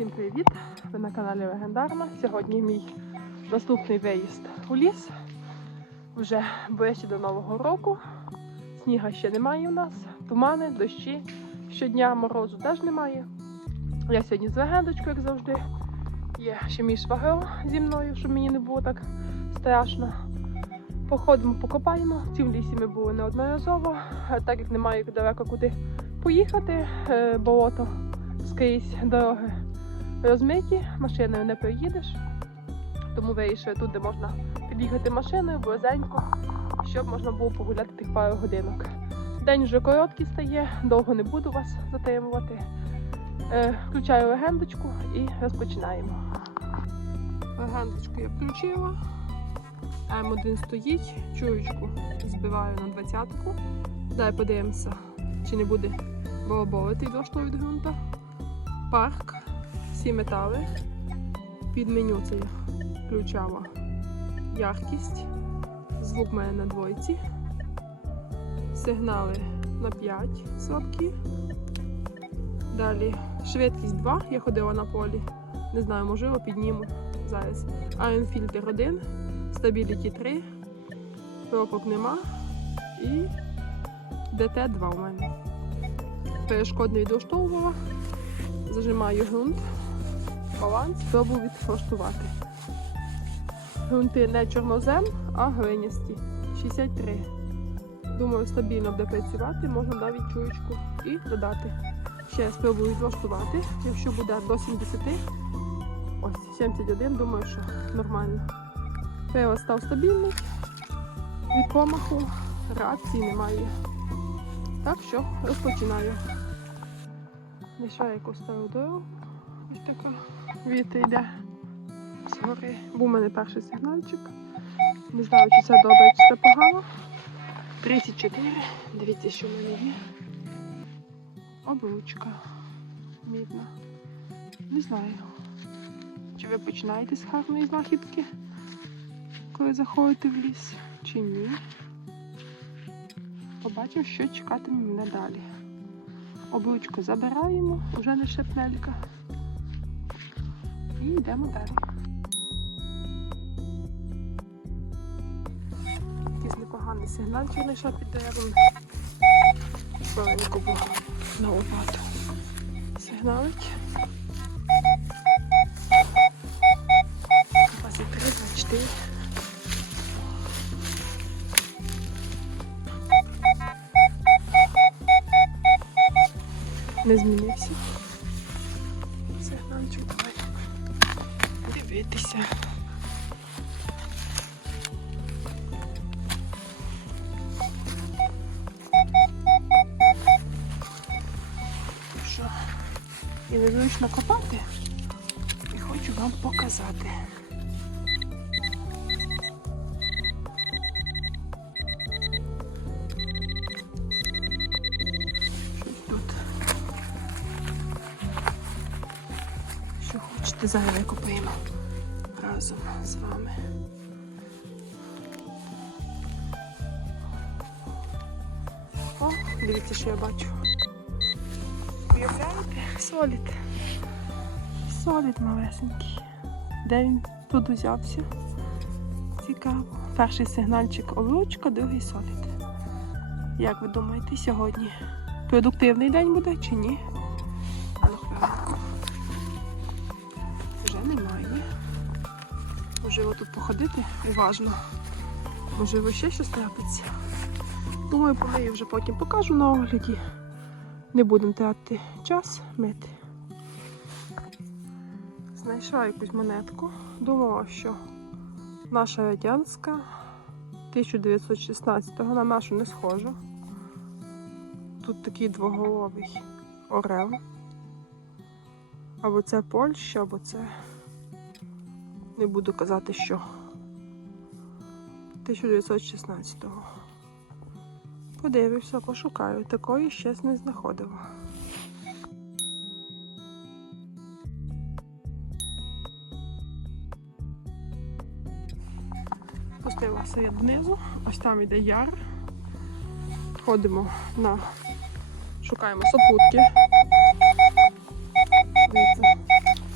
Всім привіт! Ви на каналі Легендарна. Сьогодні мій наступний виїзд у ліс. Вже ближче до Нового року. Сніга ще немає у нас, тумани, дощі. Щодня морозу теж немає. Я сьогодні з легендочкою, як завжди. Є ще мій швагро зі мною, щоб мені не було так страшно. Походимо, покопаємо. В цім лісі ми були неодноразово, так як немає далеко куди поїхати, е, болото скрізь дороги розмиті, машиною не проїдеш. Тому вирішили тут, де можна під'їхати машиною, близенько, щоб можна було погуляти тих пару годинок. День вже короткий стає, довго не буду вас затримувати. Е, включаю легендочку і розпочинаємо. Легендочку я включила. М1 стоїть, чуючку збиваю на двадцятку. Далі подивимося, чи не буде балаболити від ґрунта. Парк, всі метали. Під меню це включала яркість. Звук мене на двойці. Сигнали на 5 слабкі. Далі швидкість 2. Я ходила на полі. Не знаю, можливо, підніму зараз. Filter 1, Stability 3, пропок нема і DT 2 у мене. Перешкод не. Зажимаю ґрунт, баланс, спробую відфлаштувати. Грунти не чорнозем, а глинясті. 63. Думаю, стабільно буде працювати, можна навіть чуєчку і додати. Ще спробую відлаштувати. Якщо буде до 70, ось 71, думаю, що нормально. Прилад став стабільний, від помаху реакції немає. Так що розпочинаю. Знайшла якусь стару дорогу. Ось така. Вітер йде згори. Був у мене перший сигнальчик. Не знаю, чи це добре, чи це погано. 34. Дивіться, що в мене є. Обручка. Мідна. Не знаю. Чи ви починаєте з гарної знахідки, коли заходите в ліс, чи ні. Побачимо, що чекатиме мене далі. Обручку забираємо, вже не шепнелька. І йдемо далі. Якийсь непоганий сигнальчик знайшла під деревом. Було на лопату. Сигналить. 23, 24. Не змінився. І незручно копати. І хочу вам показати. Зараз викопаємо разом з вами. О, дивіться, що я бачу. Уявляєте? Солід. Солід малесенький. Де він тут узявся? Цікаво. Перший сигнальчик обручка, другий солід. Як ви думаєте, сьогодні продуктивний день буде чи ні? А ну хвилинку. Вже немає. Можливо тут походити уважно. Можливо, ще щось трапиться. Думаю, по неї вже потім покажу на огляді. Не будемо тратити час мити. Знайшла якусь монетку. Думала, що наша радянська 1916-го на нашу не схожа. Тут такий двоголовий орел. Або це Польща, або це. Не буду казати, що 1916-го. Подивився, пошукаю. Такої ще не знаходила. Спустилася я донизу, ось там іде яр. Ходимо на шукаємо сопутки. Дивіться,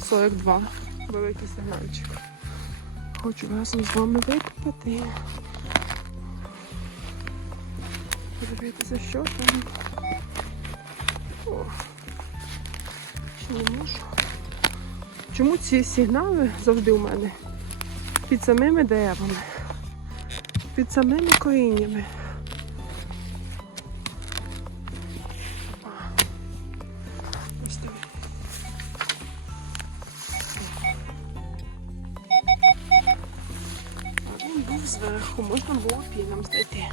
42. Великий сигнальчик. Хочу разом з вами викопати. Подивитися, що там. О, ще не можу. Чому ці сигнали завжди у мене під самими деревами, під самими коріннями? Він був зверху, можна було піном знайти.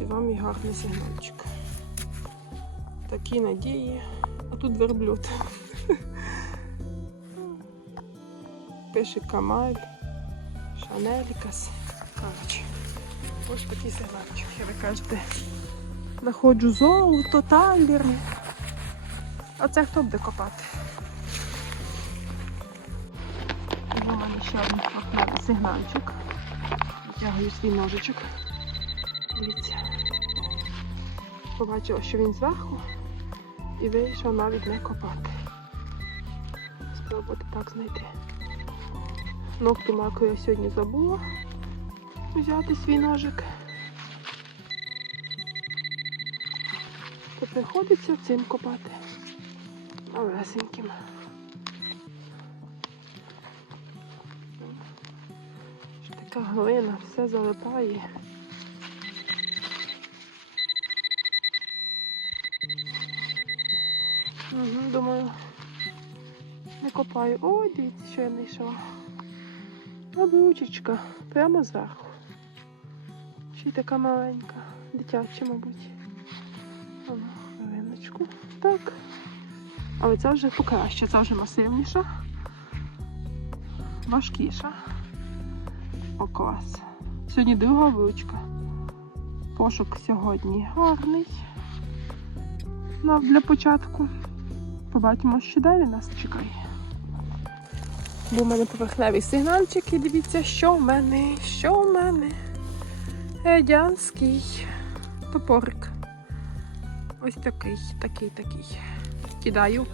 Ось вам і гарний сигнальчик. Такі надії. А тут верблюд. Пише Камаль, Шанель якась. Коротше. Ось такий сигнальчик. І ви кажете, знаходжу золото, таліри. А це хто буде копати? Мене ще один сигнальчик. Витягую свій ножичок. Дивіться. Побачила, що він зверху і вирішив навіть не копати. Спробувати так знайти. Ногту маку я сьогодні забула взяти свій ножик. То приходиться цим копати. Малесеньким. Така глина, все залипає. Не. Ой, дивіться, що я знайшла. Обручечка. Прямо зверху. Ще така маленька. Дитяча, мабуть. Хвилиночку. Так. Але це вже покраще, це вже масивніша. Важкіша. О, клас. Сьогодні друга вручка. Пошук сьогодні гарний. Ну, для початку. Побачимо, що далі нас чекає. Був у мене поверхневий сигнальчик і дивіться, що в мене, що в мене. Радянський топорик. Ось такий, такий, такий. Кидаю.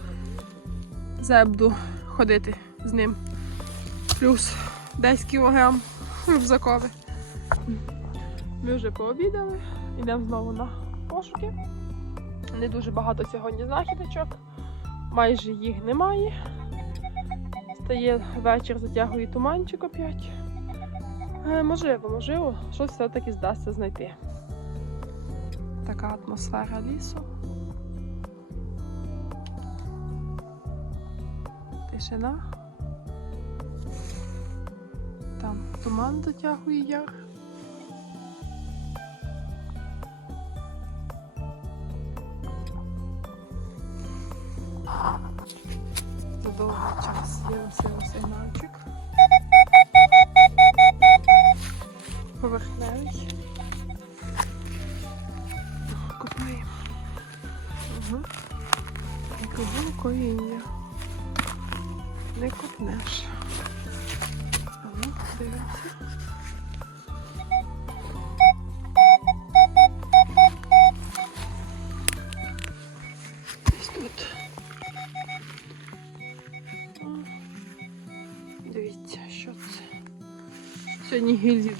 Зебду ходити з ним. Плюс 10 кілограм рюкзаковий. Ми вже пообідали, йдемо знову на пошуки. Не дуже багато сьогодні знахідочок, майже їх немає. Стає вечір, затягує туманчик опять. Е, Можливо, можливо, щось все-таки здасться знайти. Така атмосфера лісу. Тишина. Там туман затягує яр. Довгий час є ось сигнальчик. Поверхневий. Купаємо. Угу. Кругом коріння. Не купнеш. А ну, дивимося.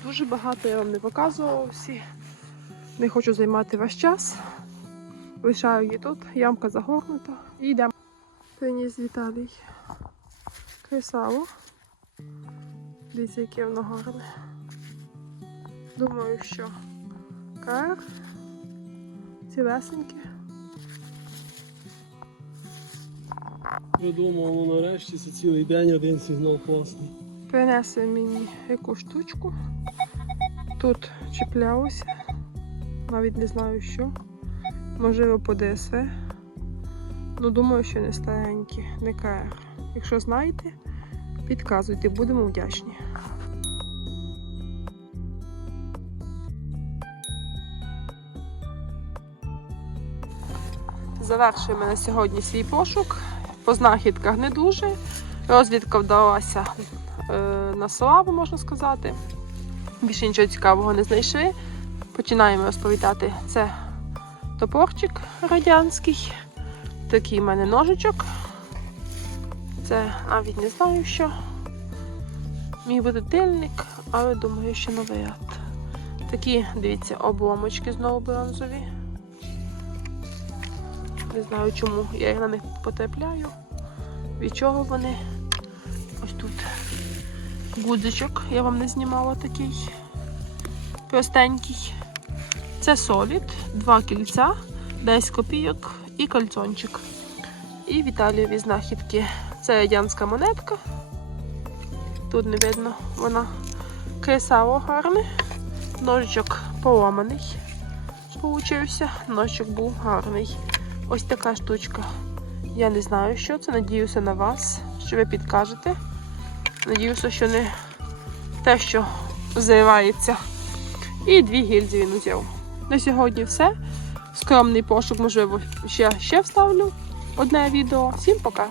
Дуже багато, я вам не показувала всі. Не хочу займати ваш час. Лишаю її тут, ямка загорнута і йдемо. Приніс Віталій. Кресало. Дивіться, яке воно гарне. Думаю, що кар цілесеньке. Придумав, ну нарешті це цілий день один сигнал класний. Принесли мені яку штучку. Тут чіплялося. Навіть не знаю що. Можливо, по. Ну, думаю, що не старенькі, не КР. Якщо знаєте, підказуйте, будемо вдячні. Завершуємо на сьогодні свій пошук. По знахідках не дуже. Розвідка вдалася на славу, можна сказати. Більше нічого цікавого не знайшли. Починаємо розповідати це топорчик радянський. Такий в мене ножичок. Це навіть не знаю що. Мій буде тильник, але думаю, що новий. Такі, дивіться, обломочки знову бронзові. Не знаю чому я їх на них потрапляю. Від чого вони? Ось тут гудзичок, я вам не знімала такий простенький. Це солід, два кільця, 10 копійок і кальцончик. І Віталієві знахідки. Це радянська монетка. Тут не видно, вона кресало гарне. Ножичок поламаний. Получився. Ножичок був гарний. Ось така штучка. Я не знаю, що це. Надіюся на вас, що ви підкажете. Надіюся, що не те, що зривається. І дві гільзи він узяв. На сьогодні все. Скромний пошук, можливо, ще, ще вставлю одне відео. Всім пока!